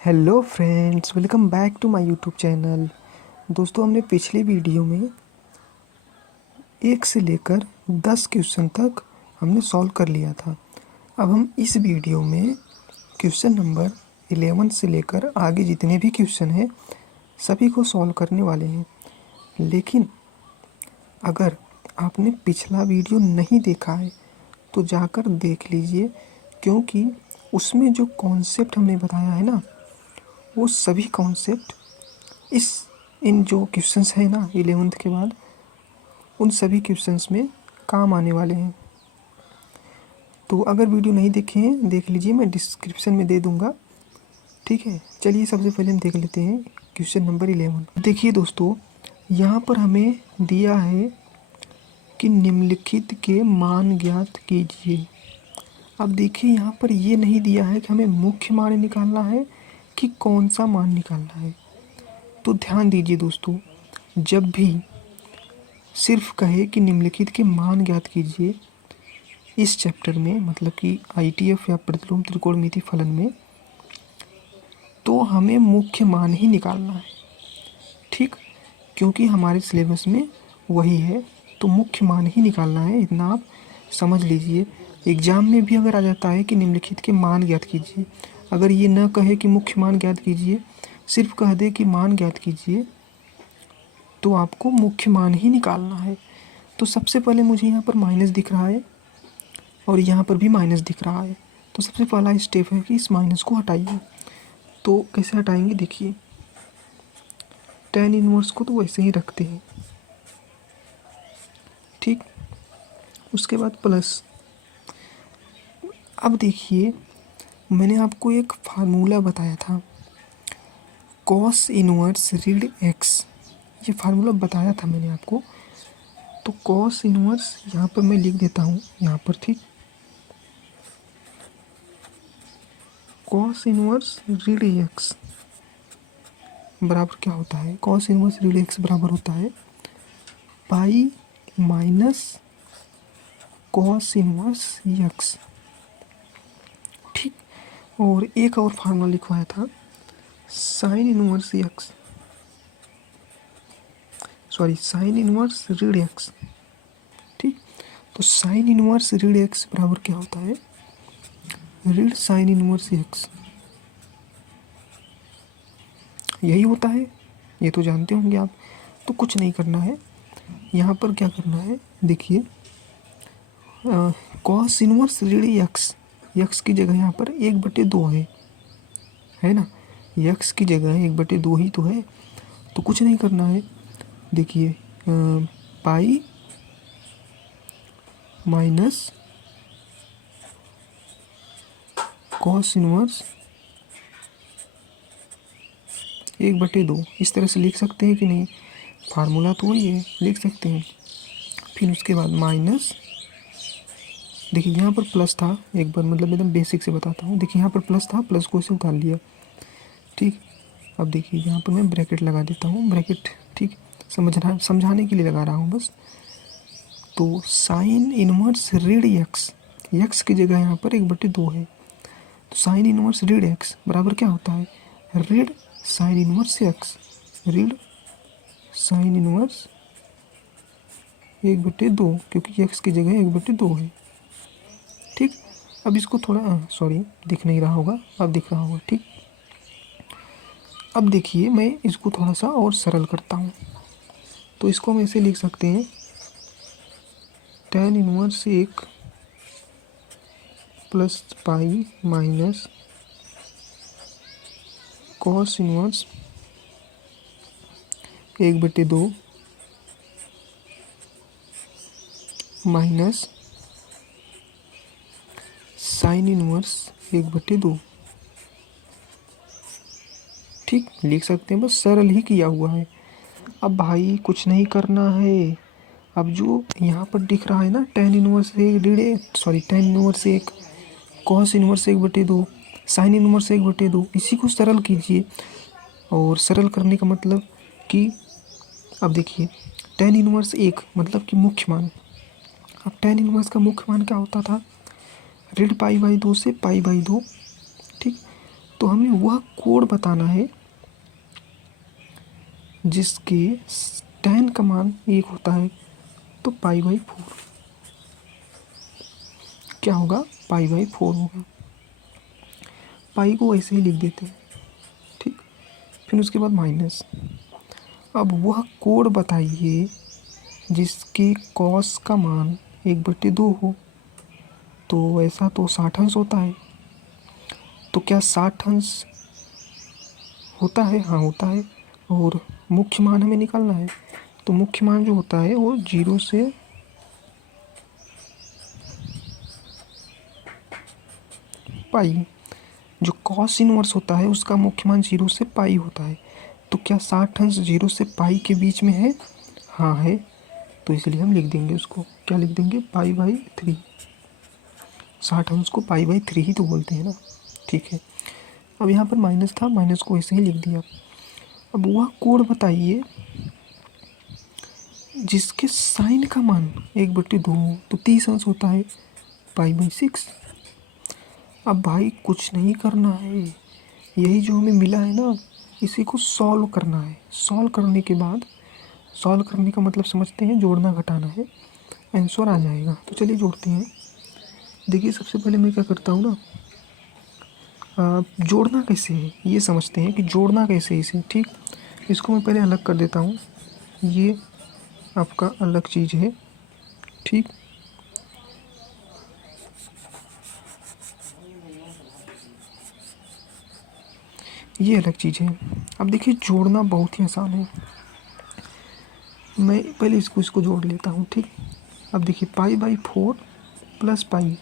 Hello friends, welcome back to my YouTube channel. दोस्तों, हमने पिछले वीडियो में 1 से लेकर 10 क्वेश्चन तक हमने सॉल्व कर लिया था। अब हम इस वीडियो में क्वेश्चन नंबर 11 से लेकर आगे जितने भी क्वेश्चन हैं सभी को सॉल्व करने वाले हैं। लेकिन अगर आपने पिछला वीडियो नहीं देखा है तो जाकर देख लीजिए, क्योंकि उसमें जो कॉन्सेप्ट हमने बताया है ना, वो सभी कॉन्सेप्ट इन जो क्वेश्चंस हैं ना 11th के बाद, उन सभी क्वेश्चंस में काम आने वाले हैं। तो अगर वीडियो नहीं देखे हैं देख लीजिए, मैं डिस्क्रिप्शन में दे दूंगा। ठीक है, चलिए सबसे पहले हम देख लेते हैं क्वेश्चन नंबर 11। देखिए दोस्तों, यहाँ पर हमें दिया है कि निम्नलिखित के मान ज्ञात कीजिए। अब देखिए, यहाँ पर ये नहीं दिया है कि हमें मुख्य मान निकालना है कि कौन सा मान निकालना है। तो ध्यान दीजिए दोस्तों, जब भी सिर्फ कहे कि निम्नलिखित के मान ज्ञात कीजिए इस चैप्टर में, मतलब कि आईटीएफ या प्रतिलोम त्रिकोणमिति फलन में, तो हमें मुख्य मान ही निकालना है। ठीक, क्योंकि हमारे सिलेबस में वही है, तो मुख्य मान ही निकालना है, इतना आप समझ लीजिए। एग्जाम में भी अगर आ जाता है कि निम्नलिखित के मान ज्ञात कीजिए, अगर ये न कहे कि मुख्य मान ज्ञात कीजिए, सिर्फ कह दे कि मान ज्ञात कीजिए, तो आपको मुख्य मान ही निकालना है। तो सबसे पहले मुझे यहाँ पर माइनस दिख रहा है और यहाँ पर भी माइनस दिख रहा है। तो सबसे पहला स्टेप है कि इस माइनस को हटाइए। तो कैसे हटाएंगे, देखिए, tan इनवर्स को तो वैसे ही रखते हैं। ठीक, उसके बाद प्लस। अब देखिए, मैंने आपको एक फार्मूला बताया था, कॉस इनवर्स रीड एक्स। ये फार्मूला बताया था मैंने आपको। तो कॉस इनवर्स यहाँ पर मैं लिख देता हूँ, यहाँ पर। ठीक, कॉस इनवर्स रीड एक्स बराबर क्या होता है, कॉस इनवर्स रीड एक्स बराबर होता है pi minus cos inverse x. ठीक, और एक और फार्मूला लिखवाया था, sine inverse x, sorry sine inverse read x. ठीक, तो साइन इनवर्स रीड एक्स बराबर क्या होता है, रीड साइन इनवर्स एक्स। यही होता है, ये तो जानते होंगे आप। तो कुछ नहीं करना है, यहाँ पर क्या करना है, देखिए, cos inverse read x, x की जगह यहाँ पर 1/2 है ना, एक्स की जगह 1/2 ही तो है। तो कुछ नहीं करना है, देखिए, पाई माइनस कॉस इनवर्स 1/2, इस तरह से लिख सकते हैं कि नहीं, फार्मूला तो वही है, लिख सकते हैं। फिर उसके बाद माइनस, देखिए यहाँ पर प्लस था, एक बार मतलब एकदम बेसिक से बताता हूँ। देखिए यहाँ पर प्लस था, प्लस को इसे उतार लिया। ठीक, अब देखिए यहाँ पर मैं ब्रैकेट लगा देता हूँ, ब्रैकेट। ठीक, समझाने के लिए लगा रहा हूँ बस। तो sine inverse read x, x की जगह यहाँ पर 1/2 है, तो साइन इनवर्स रीड एक्स बराबर क्या होता है, read sine inverse x, read sine inverse 1/2, क्योंकि एक्स की जगह 1/2 है। ठीक, अब इसको थोड़ा, सॉरी दिख नहीं रहा होगा, अब दिख रहा होगा। ठीक, अब देखिए, मैं इसको थोड़ा सा और सरल करता हूँ। तो इसको हम ऐसे लिख सकते हैं, tan inverse 1 plus pi minus cos inverse 1/2 minus sine inverse 1/2। ठीक, लिख सकते हैं, बस सरल ही किया हुआ है। अब भाई कुछ नहीं करना है, अब जो यहाँ पर दिख रहा है ना, tan inverse 1 sorry tan inverse 1 cos inverse 1/2 sine inverse 1/2, इसी को सरल कीजिए। और सरल करने का मतलब कि, अब देखिए, tan इनवर्स 1 मतलब कि मुख्य मान। अब tan इनवर्स का मुख्य मान क्या होता था, रीड पाई/2 से पाई/2। ठीक, तो हमें वह कोण बताना है जिसके tan का मान 1 होता है। तो π/4 क्या होगा, π/4 होगा। पाई को ऐसे ही लिख देते हैं, ठीक। फिर उसके बाद माइनस। अब वह कोण बताइए जिसके कॉस का मान 1/2 हो। तो ऐसा तो 60 अंश होता है। तो क्या 60 अंश होता है? हाँ होता है। और मुख्य मान हमें निकालना है। तो मुख्य मान जो होता है वो 0 से पाई। जो कॉस इनवर्स होता है उसका मुख्य मान 0 से पाई होता है। तो क्या 60 अंश 0 से पाई के बीच में है? हाँ है। तो इसलिए हम लिख देंगे उसको, क्या लिख देंगे, π/3। 60 अंश को π/3 ही तो बोलते हैं ना, ठीक है। अब यहाँ पर माइनस था, माइनस को ऐसे ही लिख दिया। अब वह कोण बताइए जिसके साइन का मान 1/2 हो। तो 30 अंश होता है, π/6। अब भाई कुछ नहीं करना है, यही जो हमें मिला है ना, इसी को सॉल्व करना है। सॉल्व करने के बाद, सॉल्व करने का मतलब समझते हैं, जोड़ना घटाना है, आंसर आ जाएगा। तो चलिए जोड़ते हैं। देखिए सबसे पहले मैं क्या करता हूँ ना, जोड़ना कैसे है ये समझते हैं कि जोड़ना कैसे है इसे, ठीक। इसको मैं पहले अलग कर देता हूँ, ये आपका अलग चीज़ है, ठीक। ये अलग चीज़ है। अब देखिए जोड़ना बहुत ही आसान है। मैं पहले इसको जोड़ लेता हूँ, ठीक। अब देखिए π/4 प्लस पाई,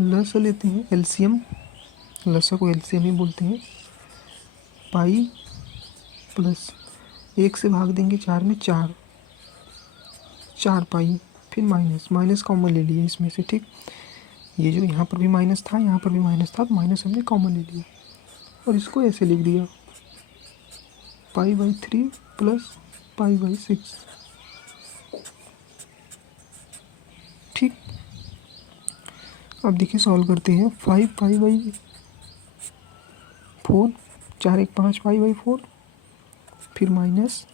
लस लेते हैं एलसीएम, लसा को एलसीएम ही बोलते हैं। पाई प्लस 1 से भाग देंगे 4 में, 4 पाई, फिर माइनस, माइनस कॉमन ले लिया इसमें से, ठीक। ये जो यहाँ पर भी माइनस था, यहाँ पर भी माइनस था, तो माइनस हमने कॉमन ले लिया और इसको ऐसे लिख दिया, π/3 प्लस π/6, ठीक। अब देखिए सॉल्व करते हैं। 5π/4, 4 1 5 π/4, फिर माइनस,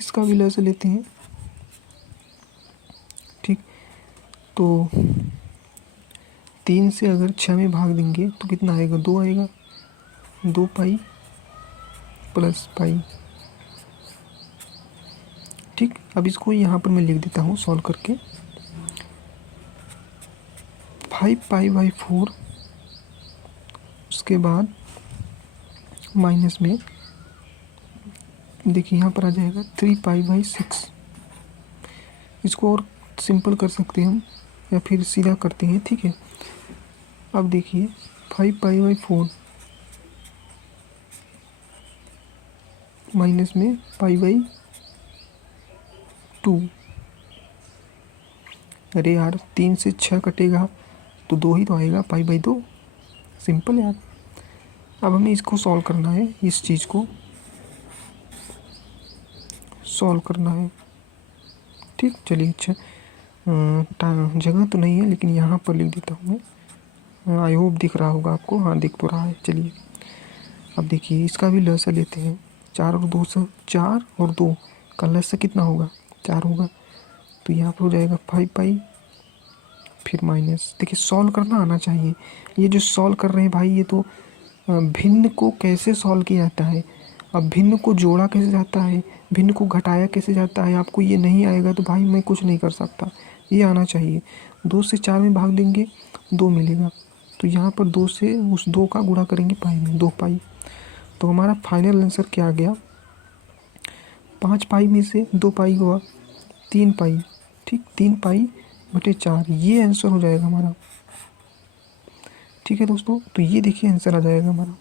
इसका भी लस लेते हैं, ठीक। तो 3 से अगर 6 में भाग देंगे तो कितना आएगा, 2 आएगा, 2 पाई प्लस पाई, ठीक। अब इसको यहाँ पर मैं लिख देता हूँ सॉल्व करके, 5π/4, उसके बाद माइनस में देखिए यहाँ पर आ जाएगा 3π/6। इसको और सिंपल कर सकते हैं हम, या फिर सीधा करते हैं, ठीक है। अब देखिए 5π/4 माइनस में π/2। अरे यार 3 से 6 कटेगा तो 2 ही तो आएगा, π/2, सिंपल यार। अब हमें इसको सॉल्व करना है, इस चीज़ को सॉल्व करना है, ठीक। चलिए अच्छा, जगह तो नहीं है लेकिन यहाँ पर लिख देता हूँ मैं, आई होप दिख रहा होगा आपको, हाँ दिख तो रहा है। चलिए अब देखिए इसका भी लसा लेते हैं, 4 और 2 से, 4 और 2 का लसा कितना होगा, 4 होगा। तो यहाँ पर हो जाएगा 5π, फिर माइनस। देखिए सॉल्व करना आना चाहिए। ये जो सॉल्व कर रहे हैं भाई, ये तो भिन्न को कैसे सॉल्व किया जाता है, अब भिन्न को जोड़ा कैसे जाता है, भिन्न को घटाया कैसे जाता है, आपको ये नहीं आएगा तो भाई मैं कुछ नहीं कर सकता, ये आना चाहिए। 2 से 4 में भाग देंगे 2 मिलेगा, तो यहाँ पर 2 से उस 2 का गुणा करेंगे पाई में, 2 पाई। तो हमारा फाइनल आंसर क्या आ गया, 5 पाई में से 2 पाई हुआ 3 पाई, ठीक। 3π/4 ये आंसर हो जाएगा हमारा, ठीक है दोस्तों। तो ये देखिए आंसर आ जाएगा हमारा,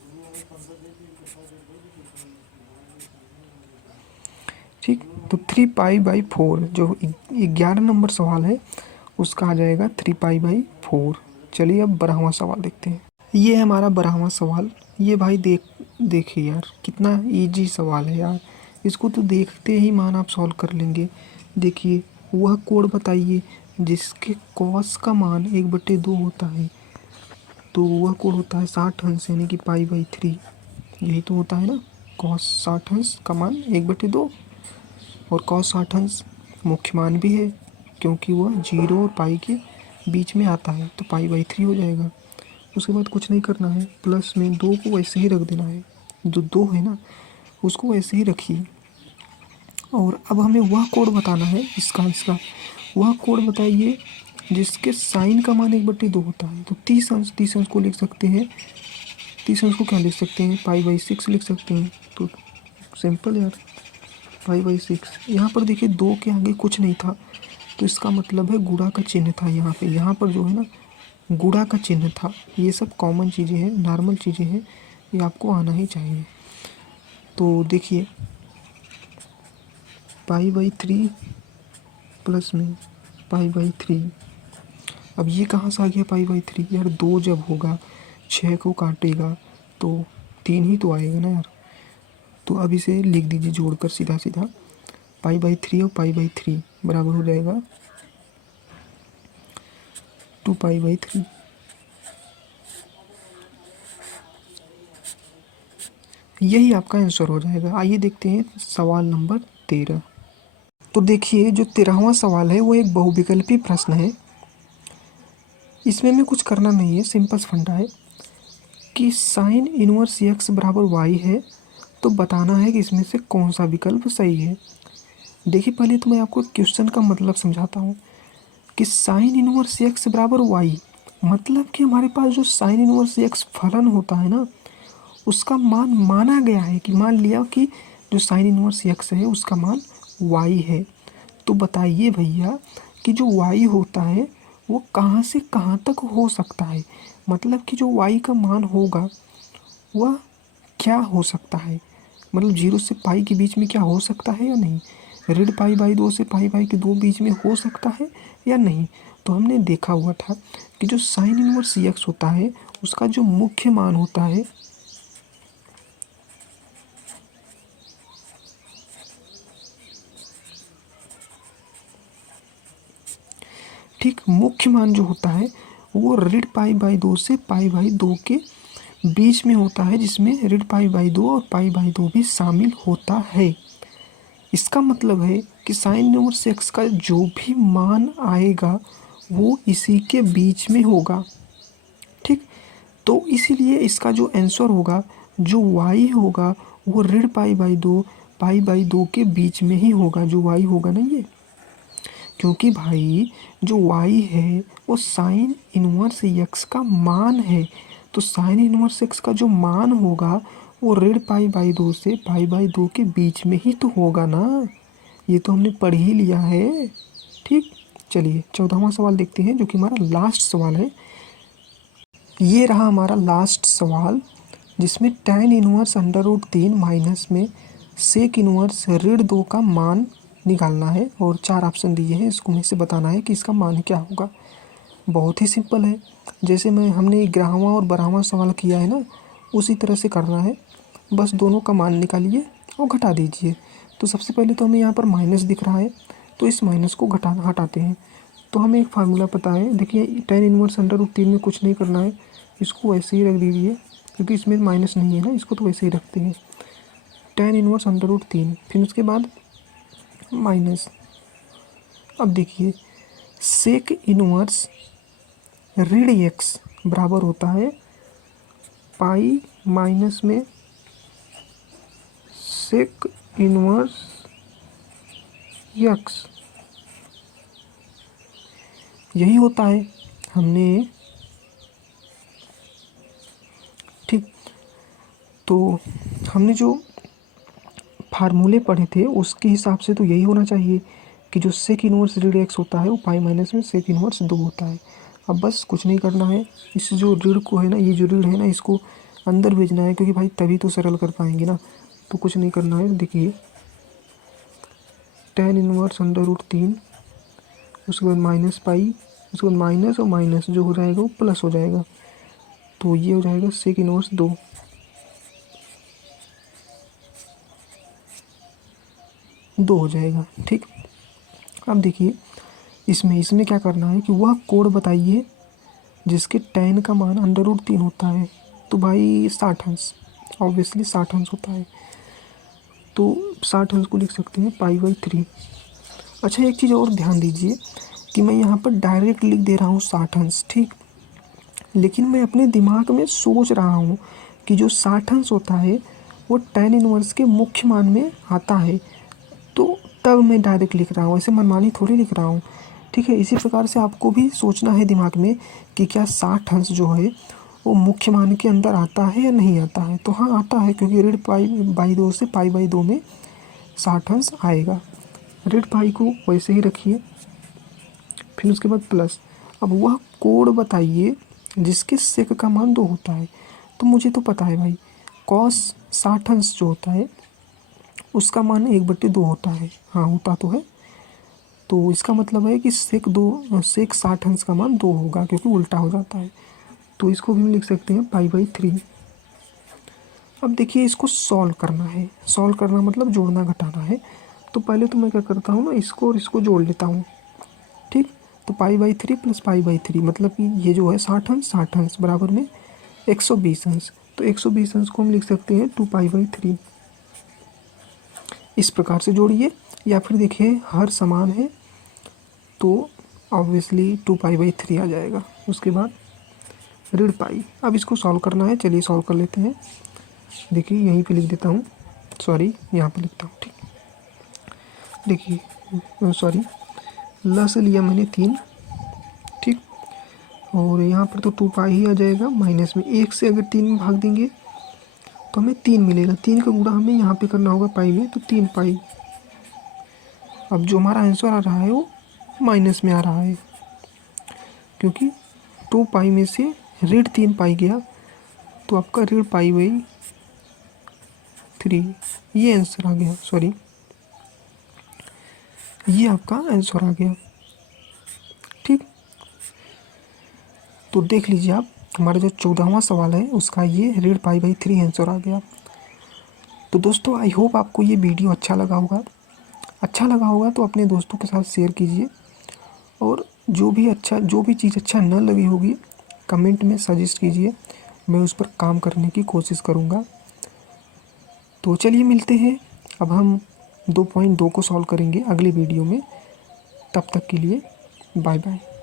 ठीक। तो 3π/4 जो 11 नंबर सवाल है उसका आ जाएगा 3π/4। चलिए अब 12वां सवाल देखते हैं। ये है हमारा 12वां सवाल। ये भाई देखिए यार कितना इजी सवाल है यार, इसको तो देखते ही मान आप सॉल्व कर लेंगे। देखिए वह कोण बताइए जिसके कॉस का मान 1/2 होता है। तो वह कोण होता है 60 यानी कि π/3। यही तो होता है ना, cos 60 का मान 1/2 और cos 60 मुख्य मान भी है क्योंकि वह 0 और पाई के बीच में आता है, तो π/3 हो जाएगा। उसके बाद कुछ नहीं करना है, प्लस में 2 को वैसे ही रख देना है, जो 2 है ना उसको वैसे ही रखिए। और अब हमें वह कोण बताना है, इसका वह कोण बताइए जिसके साइन का मान 1/2 होता है। तो 30 अंश को लिख सकते हैं, 30 अंश को क्या लिख सकते हैं, π/6 लिख सकते हैं। तो सिंपल यार, π/6। यहाँ पर देखिए 2 के आगे कुछ नहीं था, तो इसका मतलब है गुणा का चिन्ह था यहाँ पे। यहाँ पर जो है ना गुणा का चिन्ह था। ये सब कॉमन चीज़ें हैं, नॉर्मल चीज़ें हैं, ये आपको आना ही चाहिए। तो देखिए π/3 प्लस में π/3। अब ये कहाँ से आ गया π/3 यार, 2 जब होगा 6 को काटेगा तो 3 ही तो आएगा ना यार। तो अब इसे लिख दीजिए जोड़कर सीधा सीधा, π/3 और π/3 बराबर हो जाएगा 2π/3। यही आपका आंसर हो जाएगा। आइए देखते हैं सवाल नंबर 13। तो देखिए जो 13वां सवाल है वो एक बहुविकल्पी प्रश्न है। इसमें में कुछ करना नहीं है, सिंपल फंडा है कि साइन इनवर्स x बराबर y है, तो बताना है कि इसमें से कौन सा विकल्प सही है। देखिए पहले तो मैं आपको क्वेश्चन का मतलब समझाता हूँ कि साइन इनवर्स x बराबर y मतलब कि हमारे पास जो साइन इनवर्स x फलन होता है ना उसका मान माना गया है, कि मान लिया कि जो साइन इनवर्स x है उसका मान y है। तो बताइए भैया कि जो y होता है वो कहाँ से कहाँ तक हो सकता है, मतलब कि जो y का मान होगा वह क्या हो सकता है, मतलब 0 से पाई के बीच में क्या हो सकता है या नहीं, √π/2 से π/2 बीच में हो सकता है या नहीं। तो हमने देखा हुआ था कि जो साइन इनवर्स x होता है उसका जो मुख्य मान होता है ठीक, मुख्य मान जो होता है वो √π/2 से π/2 के बीच में होता है, जिसमें √π/2 और π/2 भी शामिल होता है। इसका मतलब है कि साइन इनवर्स x का जो भी मान आएगा वो इसी के बीच में होगा। ठीक, तो इसीलिए इसका जो आंसर होगा, जो y होगा वो √π/2 π/2 के बीच में ही होगा, जो y होगा ना ये, क्योंकि भाई जो y है वो साइन इनवर्स x का मान है। तो साइन इनवर्स x का जो मान होगा वो √π/2 से π/2 के बीच में ही तो होगा ना, ये तो हमने पढ़ ही लिया है। ठीक, चलिए 14वां सवाल देखते हैं जो कि हमारा लास्ट सवाल है। ये रहा हमारा लास्ट सवाल जिसमें tan इनवर्स √3 माइनस में सेक इनवर्स √2 का मान निकालना है और 4 ऑप्शन दिए हैं, इसको में से बताना है कि इसका मान क्या होगा। बहुत ही सिंपल है, जैसे हमने 11वां और 12वां सवाल किया है ना उसी तरह से करना है, बस दोनों का मान निकालिए और घटा दीजिए। तो सबसे पहले तो हमें यहाँ पर माइनस दिख रहा है, तो इस माइनस को हटाते हैं। तो हमें एक फार्मूला पता है, देखिए tan इनवर्स √3 में कुछ नहीं करना है, इसको वैसे ही रख दीजिए क्योंकि इसमें माइनस नहीं है ना, इसको तो वैसे ही रखते हैं। tan इनवर्स √3, फिर उसके बाद माइनस। अब देखिए सेक इनवर्स √x बराबर होता है पाई माइनस में सेक इनवर्स x, यही होता है हमने। ठीक, तो हमने जो फार्मूले पढ़े थे उसके हिसाब से तो यही होना चाहिए कि जो सेक इनवर्स √x होता है वो पाई माइनस में सेक इनवर्स 2 होता है। अब बस कुछ नहीं करना है, इस जो ऋण को है ना, ये जो ऋण है ना इसको अंदर भेजना है, क्योंकि भाई तभी तो सरल कर पाएंगे ना। तो कुछ नहीं करना है, देखिए tan इनवर्स √3, उसके बाद माइनस पाई, उसके बाद माइनस और माइनस जो हो जाएगा वो प्लस हो जाएगा, तो ये हो जाएगा सेक इनवर्स 2 हो जाएगा। ठीक, अब देखिए इसमें क्या करना है कि वह कोण बताइए जिसके tan का मान √3 होता है, तो भाई 60 अंश, ऑब्वियसली 60 अंश होता है, तो 60 अंश को लिख सकते हैं π/3। अच्छा, एक चीज़ और ध्यान दीजिए कि मैं यहाँ पर डायरेक्ट लिख दे रहा हूँ 60 अंश, ठीक, लेकिन मैं अपने दिमाग में सोच रहा हूँ कि जो 60 अंश होता है वो tan इनवर्स के मुख्य मान में आता है, तो तब मैं डायरेक्ट लिख रहा हूँ, ऐसे मनमानी थोड़ी लिख रहा हूँ, ठीक है। इसी प्रकार से आपको भी सोचना है दिमाग में कि क्या 60 अंश जो है वो मुख्य मान के अंदर आता है या नहीं आता है। तो हाँ, आता है, क्योंकि √π/2 से π/2 में 60 अंश आएगा। √π को वैसे ही रखिए, फिर उसके बाद प्लस। अब वह कोण बताइए जिसके सेक का मान 2 होता है। तो मुझे तो पता है भाई, कॉस 60 अंश जो होता है उसका मान 1/2 होता है। हाँ, होता तो है। तो इसका मतलब है कि सेक 60 अंश का मान 2 होगा, क्योंकि उल्टा हो जाता है। तो इसको भी हम लिख सकते हैं π/3। अब देखिए, इसको सॉल्व करना है। सॉल्व करना मतलब जोड़ना घटाना है। तो पहले तो मैं क्या करता हूँ ना, इसको और इसको जोड़ लेता हूँ, ठीक। तो π/3 + π/3 मतलब कि ये जो है 60 अंश बराबर में 120 अंश। तो 120 अंश को हम लिख सकते हैं 2π/3। इस प्रकार से जोड़िए, या फिर देखिए हर समान है तो ऑब्वियसली 2π/3 आ जाएगा। उसके बाद √π। अब इसको सॉल्व करना है, चलिए सॉल्व कर लेते हैं। देखिए यहीं पे लिख देता हूँ, सॉरी यहाँ पे लिखता हूँ, ठीक। देखिए सॉरी, लस लिया मैंने 3, ठीक, और यहाँ पर तो 2π ही आ जाएगा। माइनस में 1 से अगर 3 में भाग देंगे तो हमें 3 मिलेगा। 3 का गुणा हमें यहाँ पे करना होगा पाई में, तो 3π। अब जो हमारा आंसर आ रहा है वो माइनस में आ रहा है, क्योंकि 2π में से √3π गया, तो आपका √π/3 ये आंसर आ गया। सॉरी, ये आपका आंसर आ गया, ठीक। तो देख लीजिए आप, हमारा जो 14वां सवाल है उसका ये √π/3 आंसर आ गया। तो दोस्तों, आई होप आपको ये वीडियो अच्छा लगा होगा। अच्छा लगा होगा तो अपने दोस्तों के साथ शेयर कीजिए, और जो भी चीज़ अच्छा न लगी होगी कमेंट में सजेस्ट कीजिए, मैं उस पर काम करने की कोशिश करूँगा। तो चलिए मिलते हैं, अब हम 2.2 को सॉल्व करेंगे अगली वीडियो में। तब तक के लिए बाय बाय।